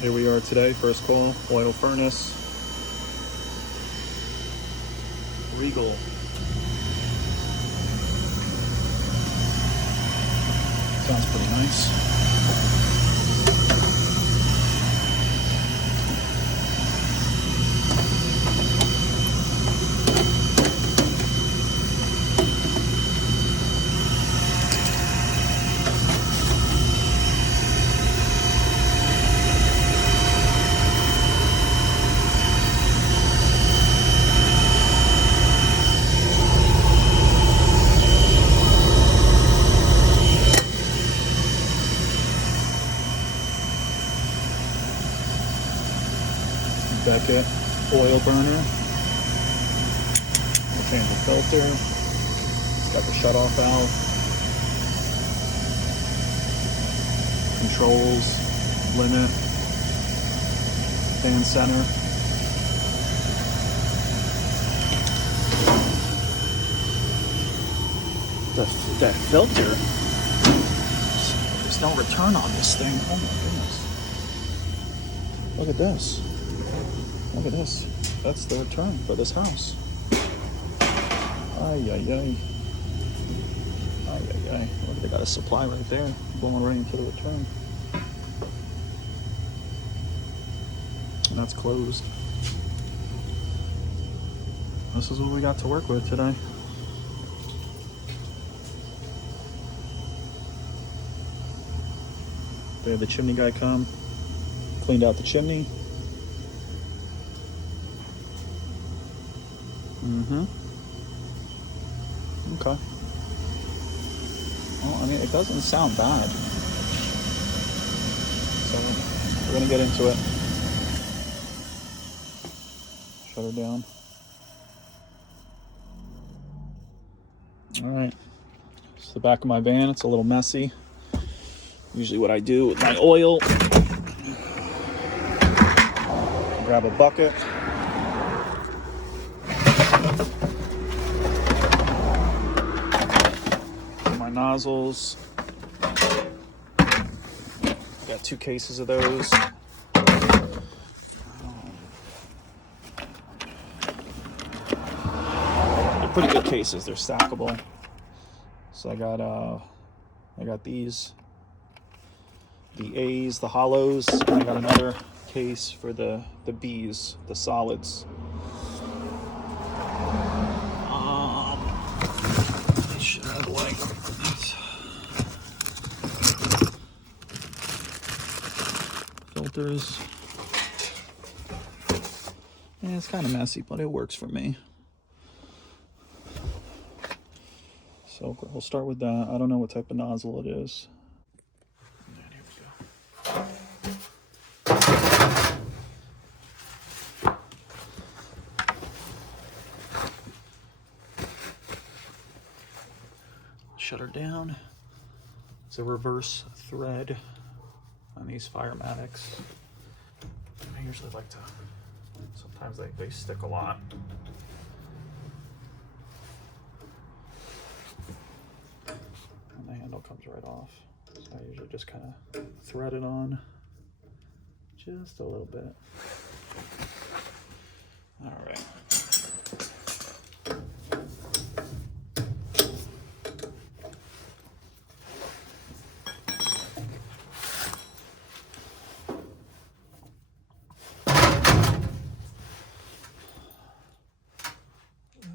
Here we are today, first coil, oil furnace, Regal. Sounds pretty nice. Beckett oil burner. We'll change the filter. It's got the shutoff valve. Controls, limit, fan center. That filter, there's no return on this thing. Oh my goodness. Look at this. Look at this. That's the return for this house. Ay, ay, ay. Ay, ay, ay. Look, they got a supply right there, going right into the return. And that's closed. This is what we got to work with today. They had the chimney guy come, cleaned out the chimney. Okay. Well, I mean, it doesn't sound bad. So we're gonna get into it. Shut her down. All right. It's the back of my van. It's a little messy. Usually what I do with my oil, grab a bucket. Nozzles. Got 2 cases of those. They're pretty good cases. They're stackable. So I got these, the A's, the hollows, and I got another case for the B's, the solids. Filters. Yeah, it's kind of messy, but it works for me. So we'll start with that. I don't know what type of nozzle it is. And here we go. Shut her down. It's a reverse thread on these Firematics. I usually like to, sometimes they stick a lot. And the handle comes right off. So I usually just kind of thread it on just a little bit. All right.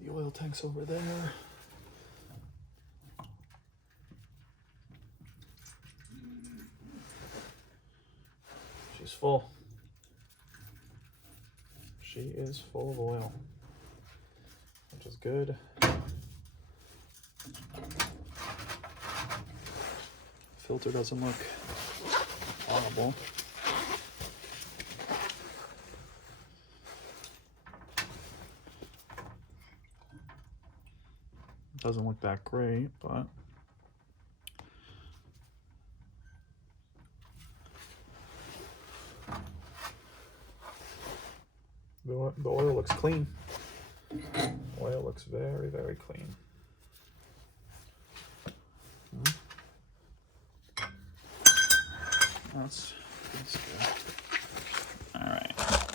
The oil tank's over there. She's full. She is full of oil, which is good. Filter doesn't look horrible. Doesn't look that great, but the oil looks clean. Oil looks very, very clean. That's good.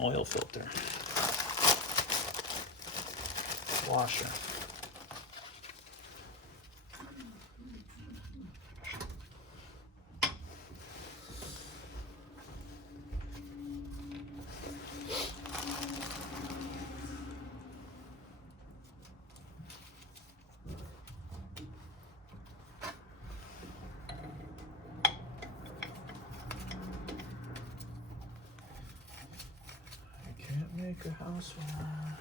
oil filter, washer. Make a house warmer.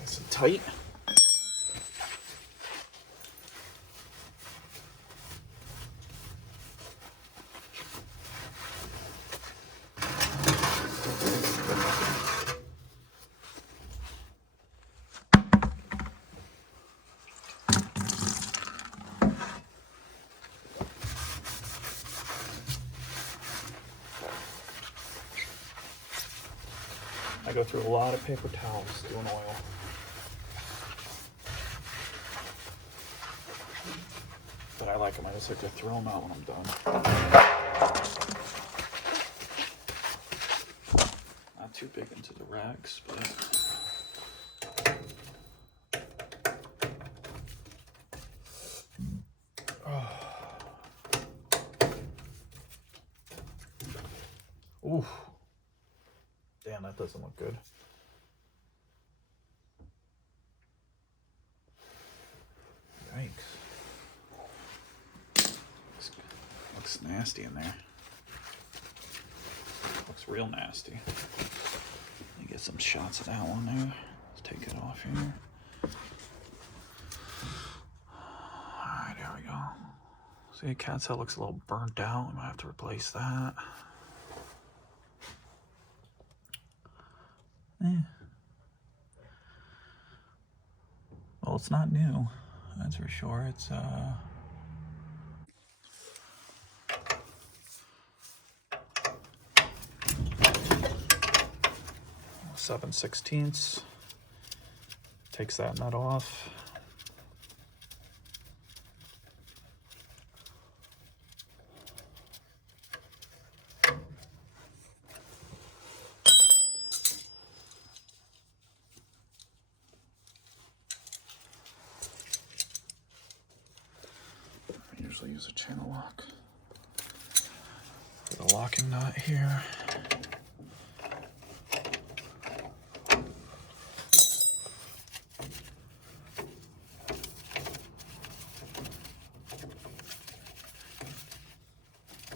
Nice and tight. I go through a lot of paper towels doing oil. But I like them. I just like to throw them out when I'm done. Not too big into the rags, but... Ooh. Damn, that doesn't look good. Yikes. Looks nasty in there. Looks real nasty. Let me get some shots of that one there. Let's take it off here. Alright, there we go. See, the cat's head looks a little burnt out. I might have to replace that. Well, it's not new, that's for sure. It's 7/16. Takes that nut off. Usually use a channel lock for the locking nut here.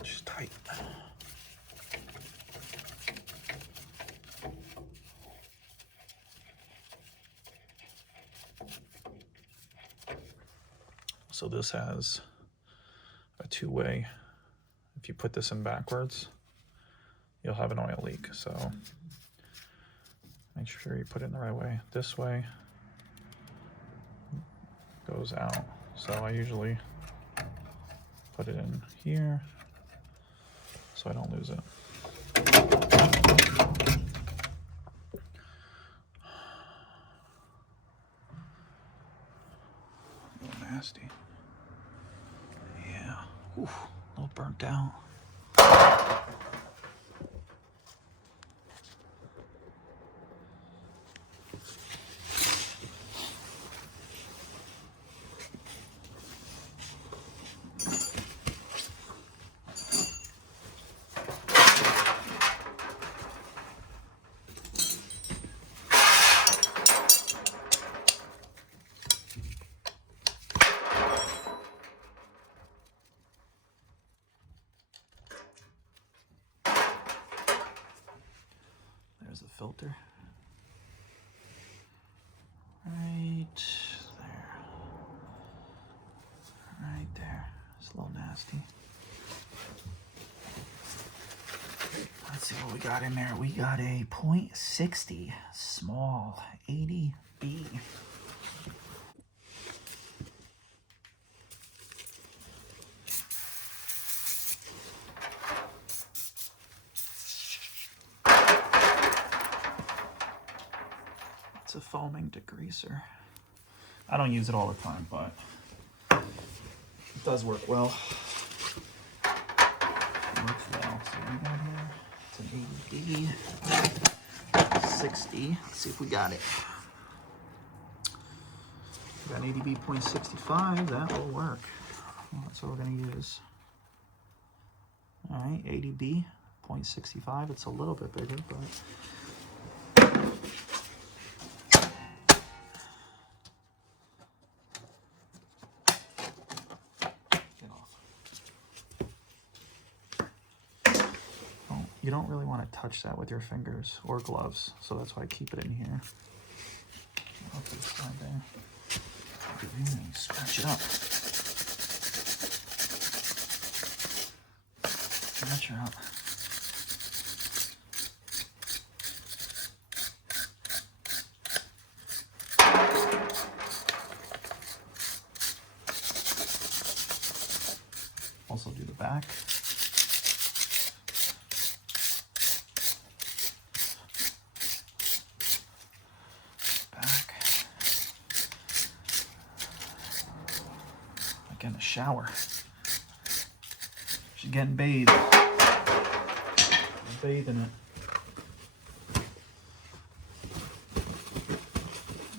Just tight. So this has a two-way. If you put this in backwards, you'll have an oil leak. So make sure you put it in the right way. This way goes out. So I usually put it in here so I don't lose it. A little nasty. Ooh, a little burnt out. It's a little nasty. Let's see what we got in there. We got a .60 small 80B. It's a foaming degreaser. I don't use it all the time, but it does work well. It works well. So what we got here, it's an 80B 60. Let's see if we got it. We got an 80B .65. That will work. Well, that's what we're going to use. All right, 80B .65. It's a little bit bigger, but you don't really want to touch that with your fingers or gloves, so that's why I keep it in here. I'll put this side there. Scratch it up. Scratch it up. Also do the back. In the shower. She's getting bathed. I'm bathing it.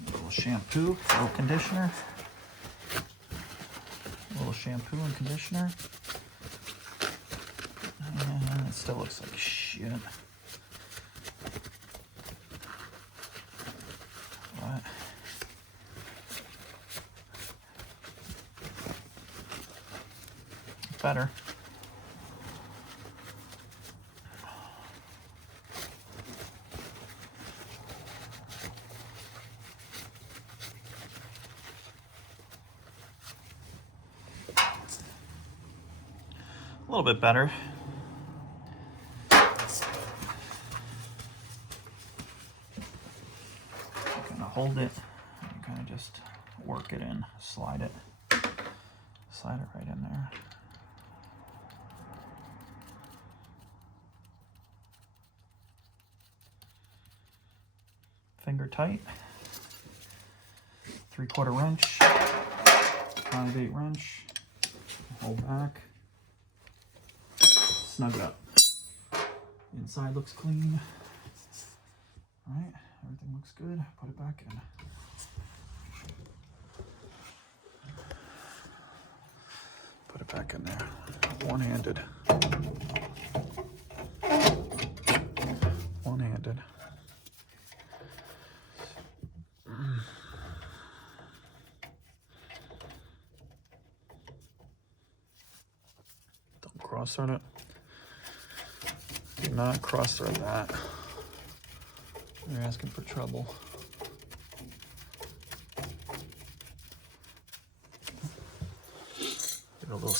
A little shampoo, a little conditioner. A little shampoo and conditioner. And it still looks like shit. But better. A little bit better. I'm gonna hold it and kind of just work it in, slide it right in there. Finger tight, 3/4 wrench, 5/8 wrench, hold back, snug it up. Inside looks clean. All right, everything looks good. Put it back in. Put it back in there, one-handed. One-handed. Don't cross-thread it. Do not cross-thread that. You're asking for trouble. Get a little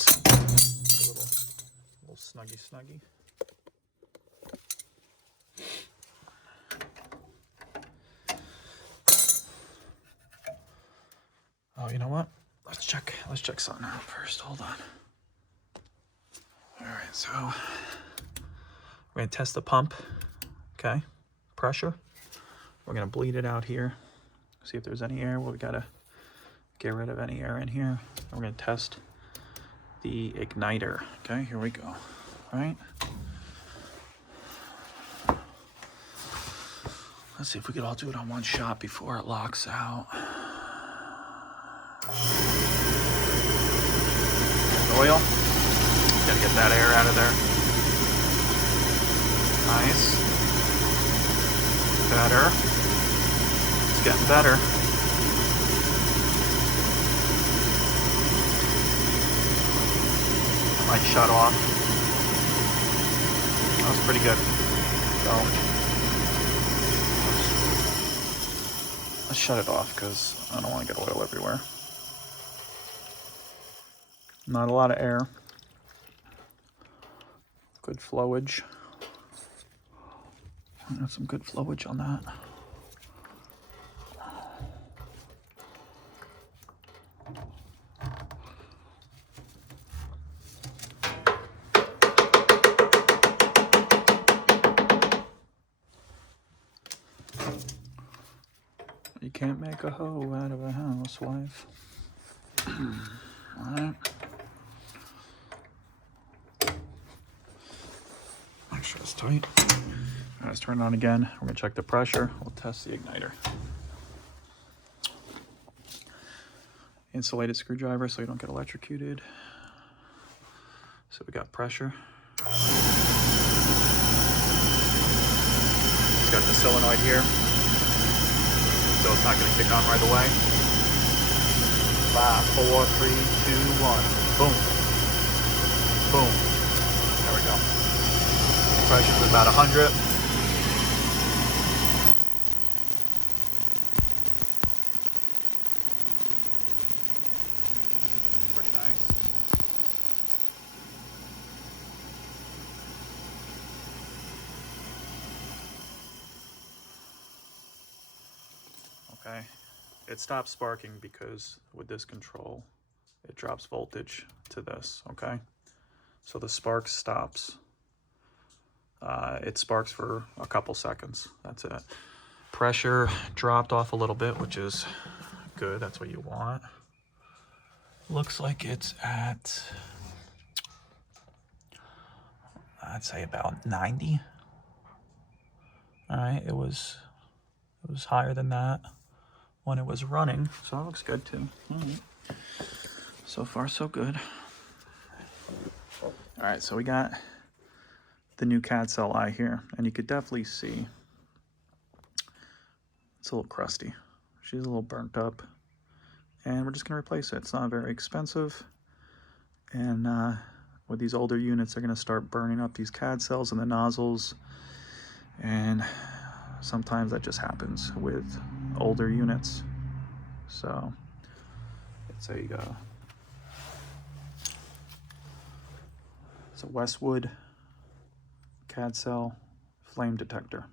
snuggy. Oh, you know what? Let's check something out first. Hold on. All right, so we're gonna test the pump. Okay, pressure. We're gonna bleed it out here. See if there's any air. Well, we gotta get rid of any air in here. We're gonna test the igniter. Okay, here we go. All right. Let's see if we could all do it on one shot before it locks out. Oil. Gotta get that air out of there. Nice. Better. It's getting better. It might shut off. That was pretty good. So let's shut it off because I don't want to get oil everywhere. Not a lot of air. Good flowage. Got some good flowage on that. You can't make a hoe out of a housewife. All right. Make sure it's tight. All right, let's turn it on again. We're gonna check the pressure. We'll test the igniter. Insulated screwdriver so you don't get electrocuted. So we got pressure. It's got the solenoid here, so it's not going to kick on right away. 5, 4, 3, 2, 1. Boom. Boom. There we go. Pressure's about 100. Pretty nice. Okay. It stops sparking because with this control, it drops voltage to this, okay? So the spark stops. It sparks for a couple seconds, that's it. Pressure dropped off a little bit, which is good, that's what you want. Looks like it's at, I'd say about 90. All right, it was higher than that when it was running, so that looks good too. All right. So far, so good. All right, so we got the new CAD cell eye here, and you could definitely see it's a little crusty. She's a little burnt up, and we're just gonna replace it. It's not very expensive, and with these older units, they're gonna start burning up these CAD cells and the nozzles, and sometimes that just happens with older units. So it's a Westwood CAD cell flame detector.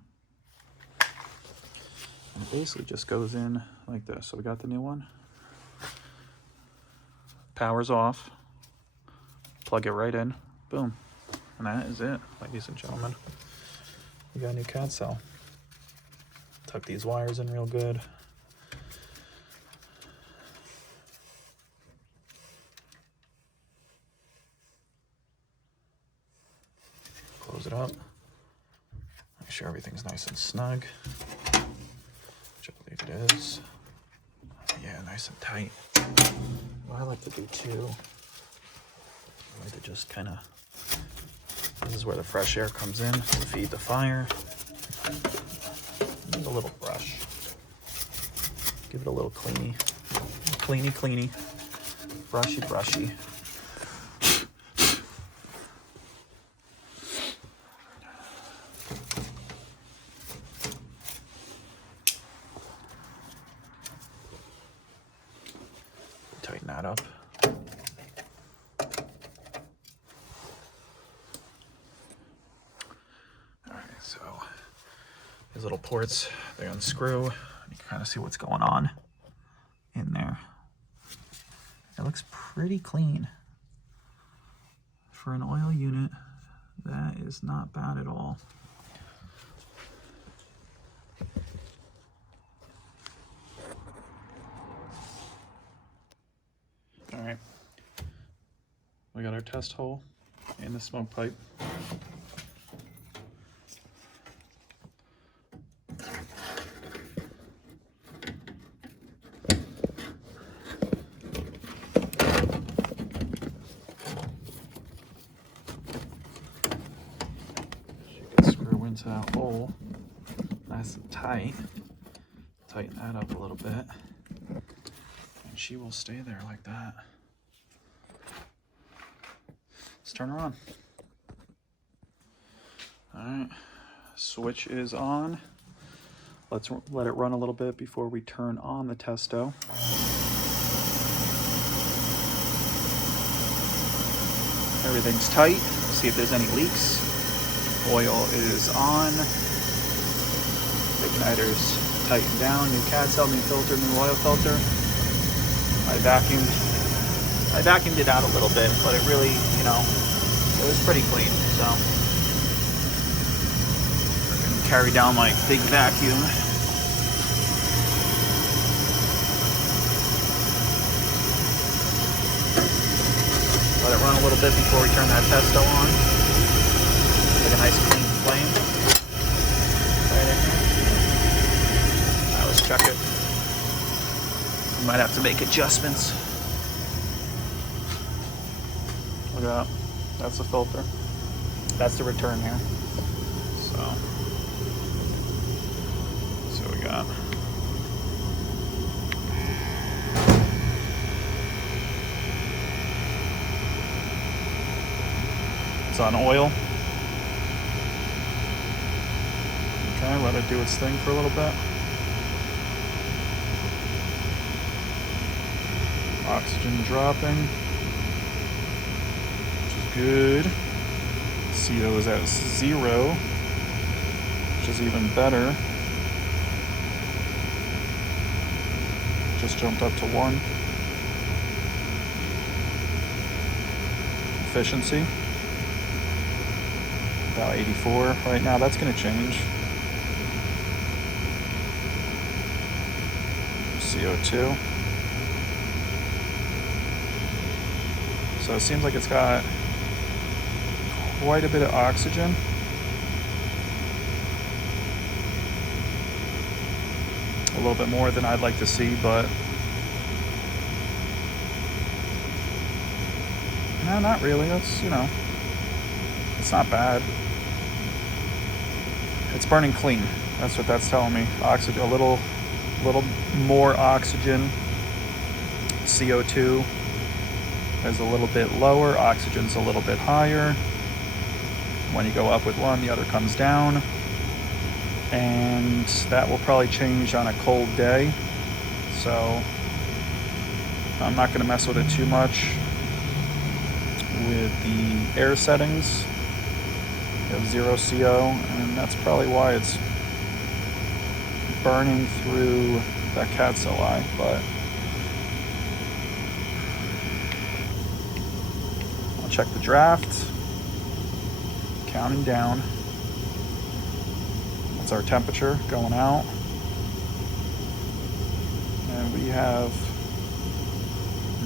And it basically just goes in like this. So we got the new one. Power's off. Plug it right in. Boom. And that is it, ladies and gentlemen. We got a new CAD cell. Tuck these wires in real good. Close it up. Make sure everything's nice and snug, which I believe it is. Yeah, nice and tight. What I like to do too, I like to just kind of, this is where the fresh air comes in to feed the fire. Use a little brush. Give it a little cleany. Cleany. Brushy. Tighten that up. Alright, so these little ports, they unscrew. You can kind of see what's going on in there. It looks pretty clean. For an oil unit, that is not bad at all. All right, we got our test hole and the smoke pipe. Into that hole nice and tight. Tighten that up a little bit, and she will stay there like that. Let's turn her on. All right, switch is on. Let's let it run a little bit before we turn on the Testo. Everything's tight. See if there's any leaks. Oil is on. Igniter's tightened down. New cat cell, new filter, new oil filter. I vacuumed it out a little bit, but it really, you know, it was pretty clean. So we're gonna carry down my big vacuum. Let it run a little bit before we turn that Testo on. Like a nice clean flame. Right in here. Now let's check it. We might have to make adjustments. Look at that. That's the filter. That's the return here. So, let's see what we got. It's on oil. Okay, let it do its thing for a little bit. Oxygen dropping, which is good. CO is at 0, which is even better. Just jumped up to 1. Efficiency, about 84 right now. That's going to change. CO2. So it seems like it's got quite a bit of oxygen. A little bit more than I'd like to see, but no, not really. That's, you know, it's not bad. It's burning clean. That's what that's telling me. Oxygen, a little more oxygen. CO2 is a little bit lower. Oxygen's a little bit higher. When you go up with one, the other comes down. And that will probably change on a cold day. So I'm not going to mess with it too much. With the air settings, you have 0 CO, and that's probably why it's burning through that cat cell eye. But I'll check the draft. Counting down. That's our temperature going out. And we have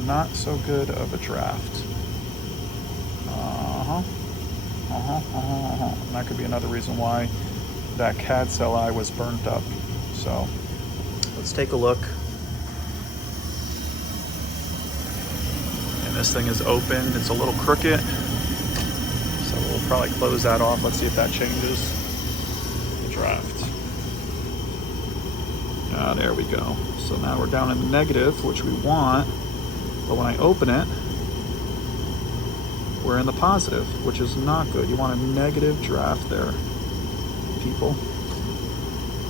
not so good of a draft. And that could be another reason why that CAD cell eye was burnt up. So let's take a look. And this thing is open. It's a little crooked. So we'll probably close that off. Let's see if that changes the draft. There we go. So now we're down in the negative, which we want. But when I open it, we're in the positive, which is not good. You want a negative draft there, people.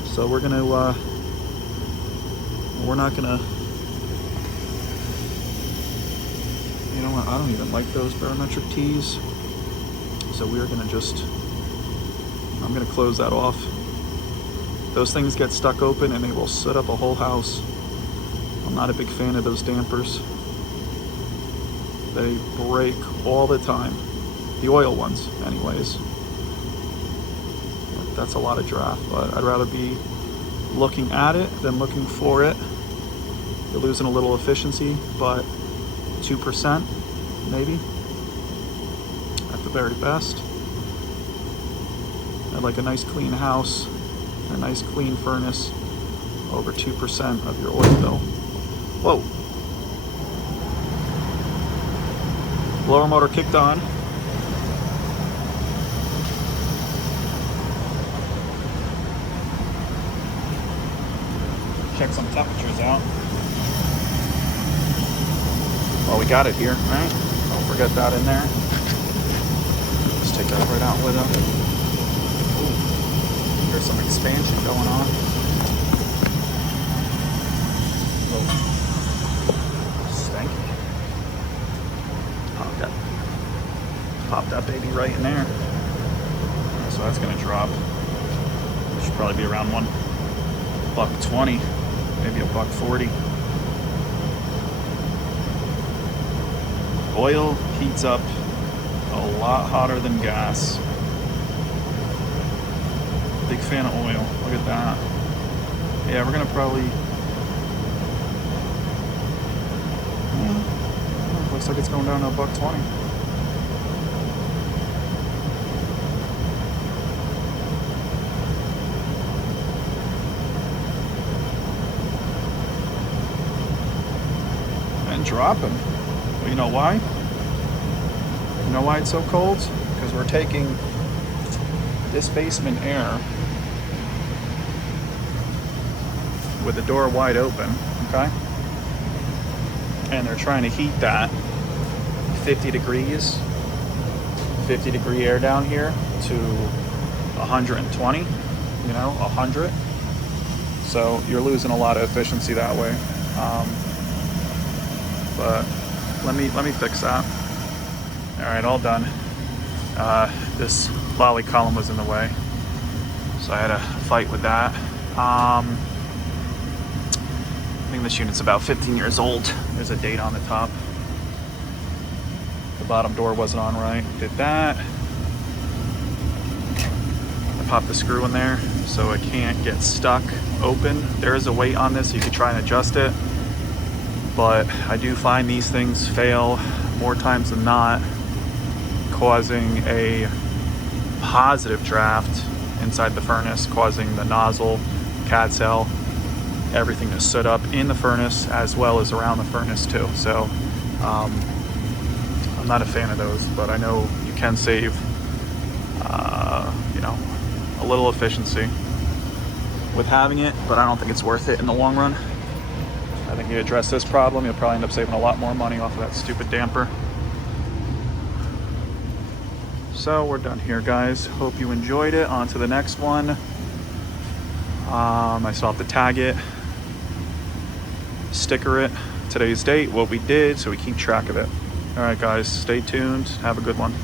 So we're gonna, we're not gonna, you know what, I don't even like those barometric tees. So we're gonna just, I'm gonna close that off. Those things get stuck open and they will set up a whole house. I'm not a big fan of those dampers. They break all the time. The oil ones, anyways. That's a lot of draft, but I'd rather be looking at it than looking for it. You're losing a little efficiency, but 2% maybe at the very best. I'd like a nice clean house, a nice clean furnace, over 2% of your oil bill. Whoa. Blower motor kicked on. Check some temperatures out. Well, we got it here, right? Don't forget that in there. Just take that right out with it. There's some expansion going on. pop that baby right in there. So that's gonna drop. Should probably be around $1.20, maybe $1.40. Oil heats up a lot hotter than gas. Big fan of oil. Look at that. Yeah, we're gonna probably. Looks like it's going down to $1.20. And dropping. Well, you know why? You know why it's so cold? Because we're taking this basement air with the door wide open, okay? And they're trying to heat that 50 degrees, 50 degree air down here to 120, you know, 100. So you're losing a lot of efficiency that way. But let me fix that. All right, all done. This lolly column was in the way, so I had to fight with that. I think this unit's about 15 years old. There's a date on the top. The bottom door wasn't on right. Did that. I popped the screw in there so it can't get stuck open. There is a weight on this, you could try and adjust it, but I do find these things fail more times than not, causing a positive draft inside the furnace, causing the nozzle, cat cell, everything to soot up in the furnace as well as around the furnace too. So I'm not a fan of those, but I know you can save you know, a little efficiency with having it, but I don't think it's worth it in the long run. I think you address this problem, you'll probably end up saving a lot more money off of that stupid damper. So we're done here, guys. Hope you enjoyed it. On to the next one. I still have to tag it, sticker it, today's date, what we did, so we keep track of it. All right, guys, stay tuned. Have a good one.